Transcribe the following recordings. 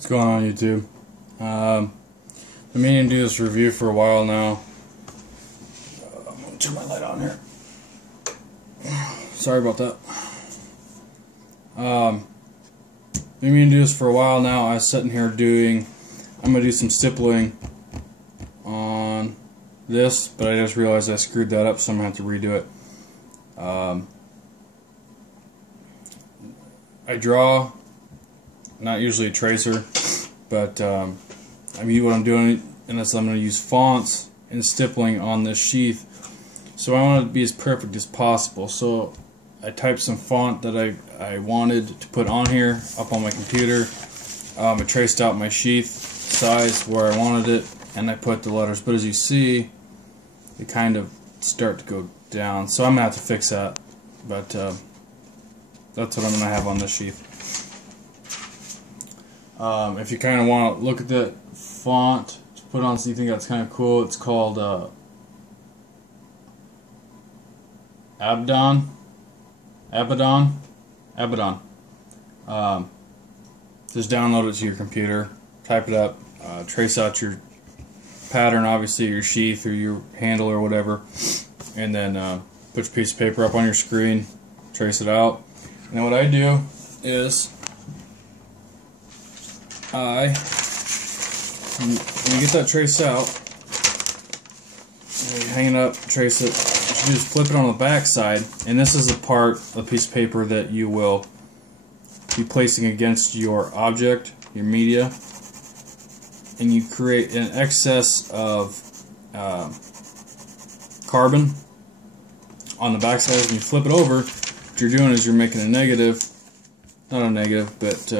What's going on, YouTube? I've been meaning to do this review for a while now. I'm going to turn my light on here. Sorry about that. Been meaning to do this for a while now. I was sitting here I'm going to do some stippling on this, but I just realized I screwed that up, so I'm going to have to redo it. I draw, not usually a tracer, but what I'm doing is I'm going to use fonts and stippling on this sheath. So I want it to be as perfect as possible. So I typed some font that I wanted to put on here up on my computer. I traced out my sheath size where I wanted it, and I put the letters. But as you see, they kind of start to go down. So I'm going to have to fix that. But that's what I'm going to have on this sheath. If you kind of want to look at the font to put on, so you think that's kind of cool, it's called Abaddon. Just download it to your computer, type it up, trace out your pattern, obviously your sheath or your handle or whatever, and then put your piece of paper up on your screen, trace it out. And then what I do is when you get that traced out, you hang it up, trace it. What you do is flip it on the back side, and this is the part of the piece of paper that you will be placing against your object, your media, and you create an excess of carbon on the back side. When you flip it over, what you're doing is you're making a negative, not a negative, but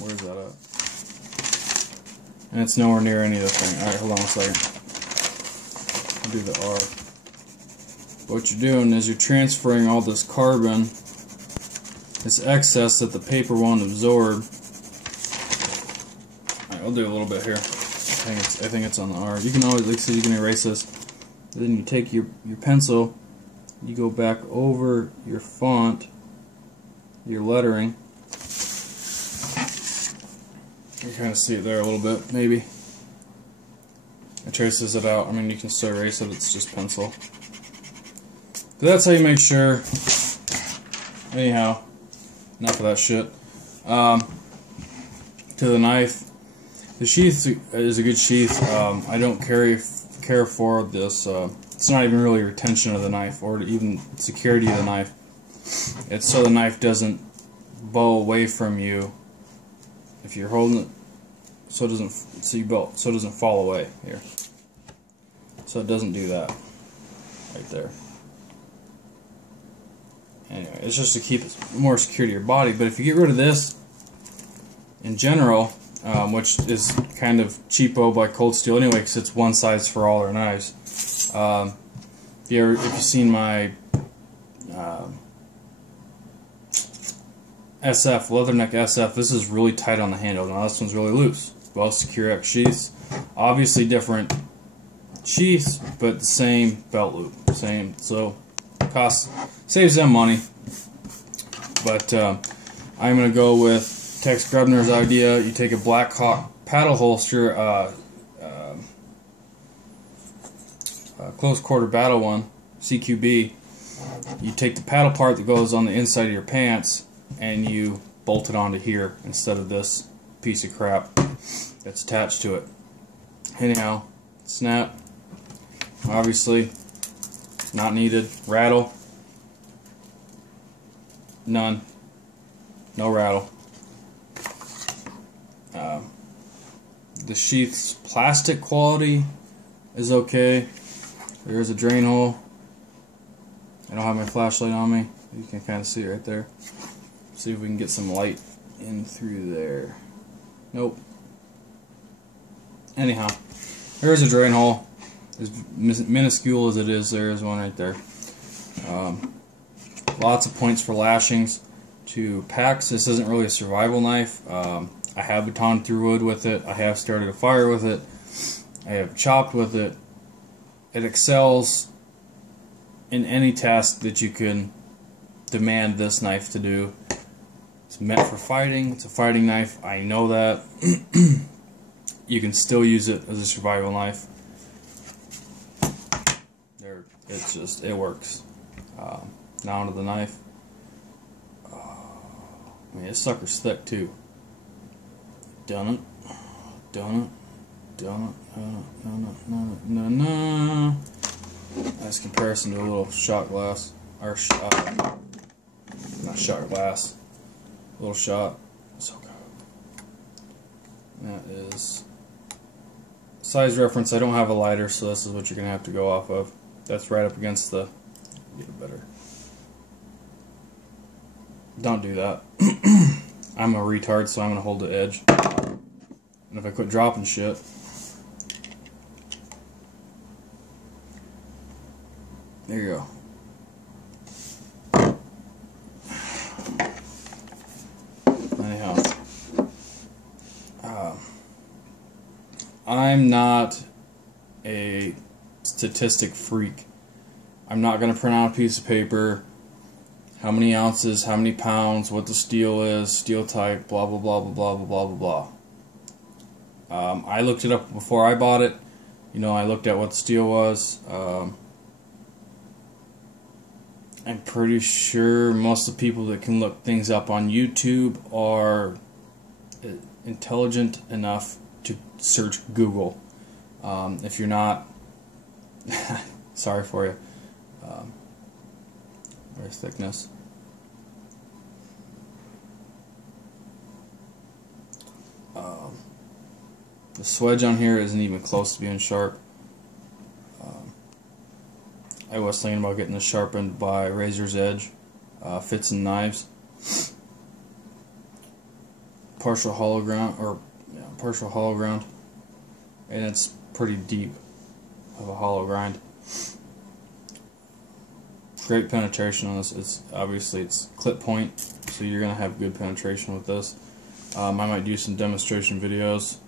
where's that at? And it's nowhere near any of the thing. Alright, hold on a second. I'll do the R. What you're doing is you're transferring all this carbon, this excess that the paper won't absorb. Alright, I'll do a little bit here. I think it's on the R. You can always, like I said, you can erase this. Then you take your pencil, you go back over your font, your lettering. You can kind of see it there a little bit, maybe. It traces it out. I mean, you can still erase it, it's just pencil. But that's how you make sure. Anyhow, enough of that shit. To the knife. The sheath is a good sheath. I don't care for this. It's not even really retention of the knife or even security of the knife. It's so the knife doesn't bow away from you. If you're holding it, so it doesn't fall away here. So it doesn't do that right there. Anyway, it's just to keep it more secure to your body. But if you get rid of this, in general, which is kind of cheapo by Cold Steel anyway, because it's one size for all their knives. If you've seen my SF, Leatherneck SF, this is really tight on the handle. Now this one's really loose. Well, Secure X sheaths, obviously different sheaths, but the same belt loop, same. So saves them money. But I'm gonna go with Tex Grubner's idea. You take a Black Hawk paddle holster, close quarter battle one, CQB. You take the paddle part that goes on the inside of your pants, and you bolt it onto here instead of this piece of crap that's attached to it. Anyhow, snap, obviously not needed. Rattle, none, no rattle. The sheath's plastic quality is okay. There is a drain hole. I don't have my flashlight on me. You can kind of see it right there. See if we can get some light in through there. Nope. Anyhow, there is a drain hole. As minuscule as it is, there is one right there. Lots of points for lashings to packs. This isn't really a survival knife. I have batoned through wood with it. I have started a fire with it. I have chopped with it. It excels in any task that you can demand this knife to do. It's meant for fighting. It's a fighting knife. I know that. You can still use it as a survival knife. It works. Now onto the knife. I mean, this sucker's thick too. Done it. Nice comparison to a little shot glass. Or, not shot glass. A little shot. So good. That is size reference. I don't have a lighter, so this is what you're going to have to go off of. That's right up against the... Get it better. Don't do that. I'm a retard, so I'm going to hold the edge. And if I quit dropping shit... There you go. Anyhow. I'm not a statistic freak. I'm not going to print out a piece of paper, how many ounces, how many pounds, what the steel is, steel type, blah blah blah blah blah blah blah blah. I looked it up before I bought it. You know, I looked at what the steel was. I'm pretty sure most of the people that can look things up on YouTube are intelligent enough to search Google. If you're not, sorry for you. Where's thickness? The swedge on here isn't even close to being sharp. I was thinking about getting this sharpened by Razor's Edge. Fits in knives. Partial hollow ground, partial hollow ground, and it's pretty deep of a hollow grind. Great penetration on this. It's obviously it's clip point, so you're gonna have good penetration with this. I might do some demonstration videos.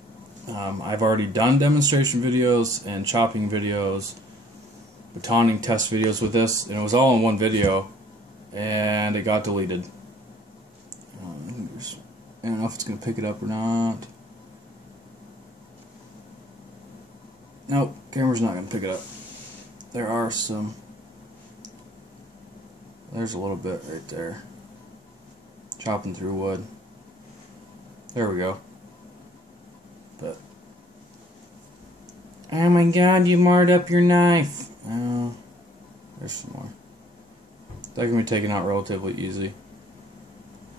I've already done demonstration videos and chopping videos, batoning test videos with this, and it was all in one video, and it got deleted. I don't know if it's going to pick it up or not. Nope, camera's not going to pick it up. There are some... There's a little bit right there. Chopping through wood. There we go. But... Oh my god, you marred up your knife. Oh, there's some more. That can be taken out relatively easy.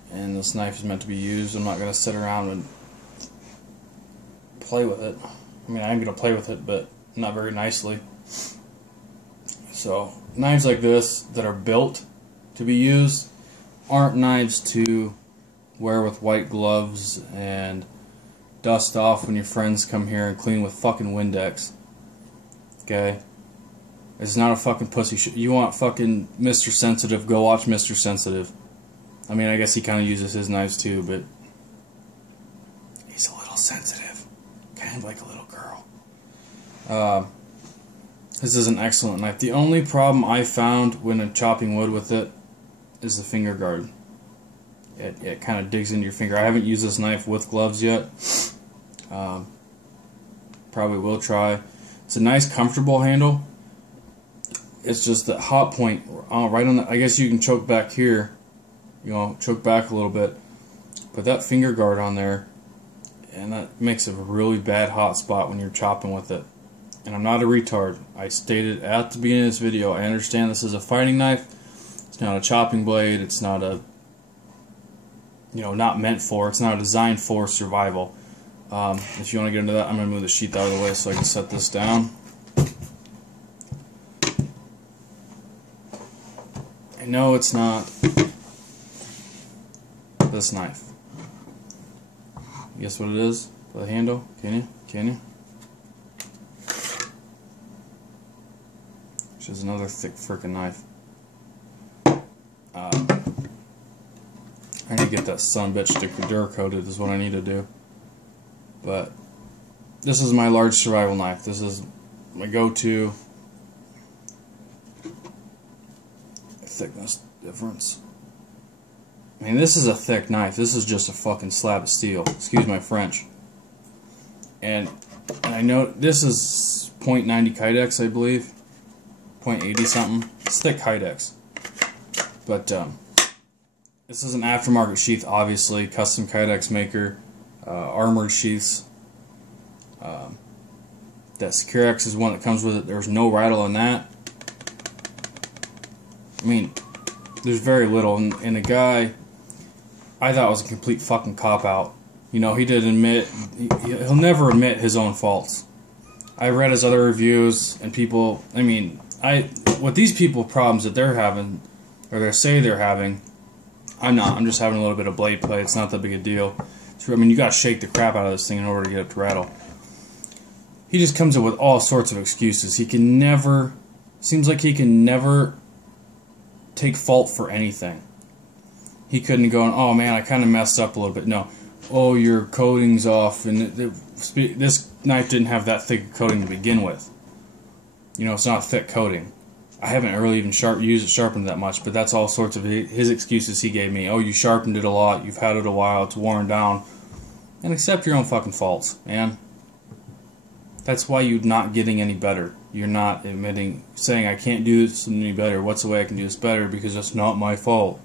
And this knife is meant to be used. I'm not going to sit around and play with it. I mean, I'm going to play with it, but not very nicely. So, knives like this that are built to be used aren't knives to wear with white gloves and dust off when your friends come here and clean with fucking Windex. Okay? It's not a fucking pussy shit. You want fucking Mr. Sensitive, go watch Mr. Sensitive. I mean, I guess he kind of uses his knives too, but he's a little sensitive. Kind of like a little girl. This is an excellent knife. The only problem I found when I'm chopping wood with it is the finger guard. It kind of digs into your finger. I haven't used this knife with gloves yet. Probably will try. It's a nice, comfortable handle. It's just that hot point right on the... I guess you can choke back here. You know, choke back a little bit. Put that finger guard on there, and that makes a really bad hot spot when you're chopping with it. And I'm not a retard. I stated at the beginning of this video, I understand this is a fighting knife. It's not a chopping blade. It's not a... You know, not meant for. It's not designed for survival. If you want to get into that, I'm going to move the sheath out of the way so I can set this down. I know it's not this knife. Guess what it is? For the handle? Can you? Can you? Which is another thick frickin' knife. I need to get that son of a bitch stick Duracoated is what I need to do. But this is my large survival knife. This is my go-to. Thickness difference. I mean, this is a thick knife. This is just a fucking slab of steel. Excuse my French. And I know this is .90 Kydex, I believe. .80 something. It's thick Kydex. But this is an aftermarket sheath, obviously. Custom Kydex maker. Armored sheaths. That Securex is one that comes with it. There's no rattle in that. I mean, there's very little. And the guy, I thought was a complete fucking cop-out. You know, he did admit, he'll never admit his own faults. I read his other reviews, and people, I mean, what these people problems that they're having, or they say they're having, I'm not. I'm just having a little bit of blade play. It's not that big a deal. I mean, you gotta shake the crap out of this thing in order to get it to rattle. He just comes up with all sorts of excuses. He can never, seems like he can never take fault for anything. He couldn't go, oh man, I kind of messed up a little bit. No, oh, your coating's off, and this knife didn't have that thick coating to begin with. You know, it's not thick coating. I haven't really even sharpened that much, but that's all sorts of his excuses he gave me. Oh, you sharpened it a lot, you've had it a while, it's worn down. And accept your own fucking faults, man. That's why you're not getting any better. You're not saying I can't do this any better. What's the way I can do this better? Because it's not my fault.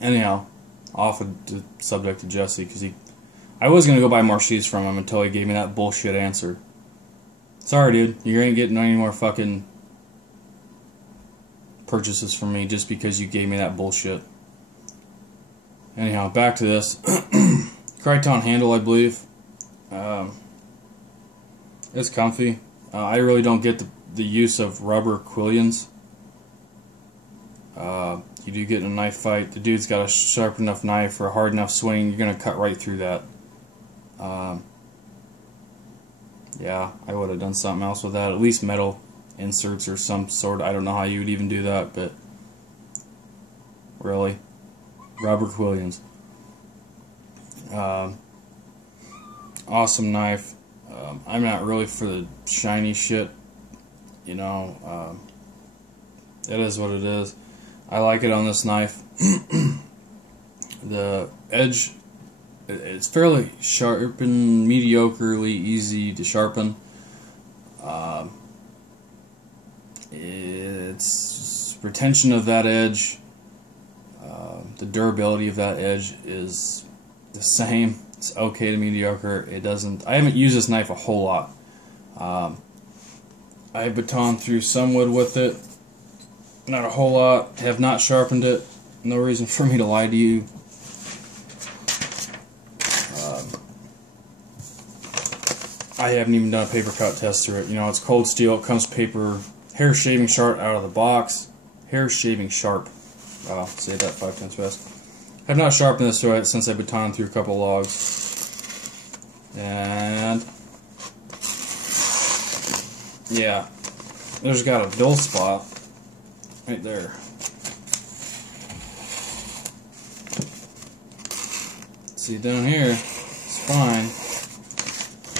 Anyhow, off of the subject to Jesse, because I was gonna go buy more sheaths from him until he gave me that bullshit answer. Sorry, dude, you ain't getting any more fucking purchases from me just because you gave me that bullshit. Anyhow, back to this. Criton handle, I believe. It's comfy. I really don't get the use of rubber quillions. You do get in a knife fight. The dude's got a sharp enough knife or a hard enough swing, you're going to cut right through that. Yeah, I would have done something else with that. At least metal inserts or some sort. I don't know how you would even do that, but really, rubber quillions. Awesome knife. I'm not really for the shiny shit, you know. It is what it is. I like it on this knife. The edge, it's fairly sharp and mediocrely easy to sharpen. Its retention of that edge, the durability of that edge is the same. It's okay to mediocre. It doesn't. I haven't used this knife a whole lot. I batoned through some wood with it. Not a whole lot. Have not sharpened it. No reason for me to lie to you. I haven't even done a paper cut test through it. You know, it's cold steel. It comes paper, hair shaving sharp out of the box. Hair shaving sharp. Wow, say that 5 times fast. I've not sharpened this right since I batoned through a couple logs. And yeah, there's got a dull spot right there. See down here, it's fine.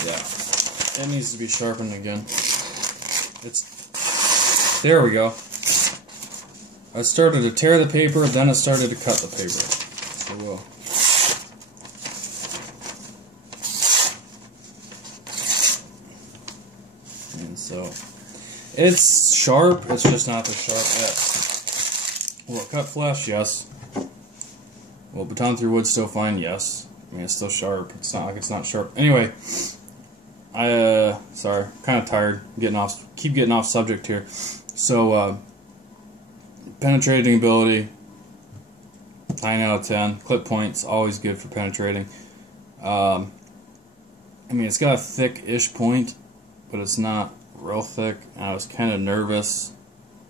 Yeah, it needs to be sharpened again. There we go. I started to tear the paper, then I started to cut the paper. So we'll. And so, it's sharp, it's just not the sharp edge. Will it cut flesh? Yes. Will baton through wood still fine? Yes. I mean, it's still sharp. It's not like it's not sharp. Anyway, sorry, kind of tired, keep getting off subject here. So, penetrating ability, 9 out of 10. Clip points, always good for penetrating. I mean, it's got a thick-ish point, but it's not real thick. I was kind of nervous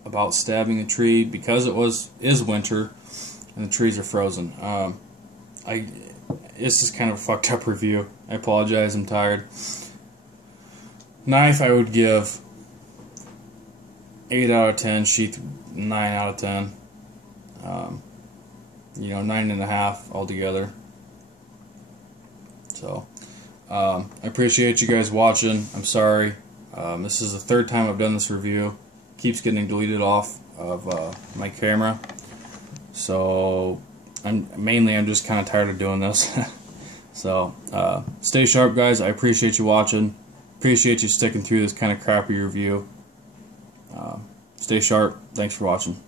about stabbing a tree because it is winter and the trees are frozen. This is kind of a fucked up review. I apologize, I'm tired. Knife, I would give 8 out of 10. Sheath, 9 out of 10. You know, 9.5 altogether. So, I appreciate you guys watching. I'm sorry. This is the third time I've done this review. Keeps getting deleted off of my camera. So, I'm just kind of tired of doing this. So stay sharp, guys. I appreciate you watching. Appreciate you sticking through this kind of crappy review. Stay sharp. Thanks for watching.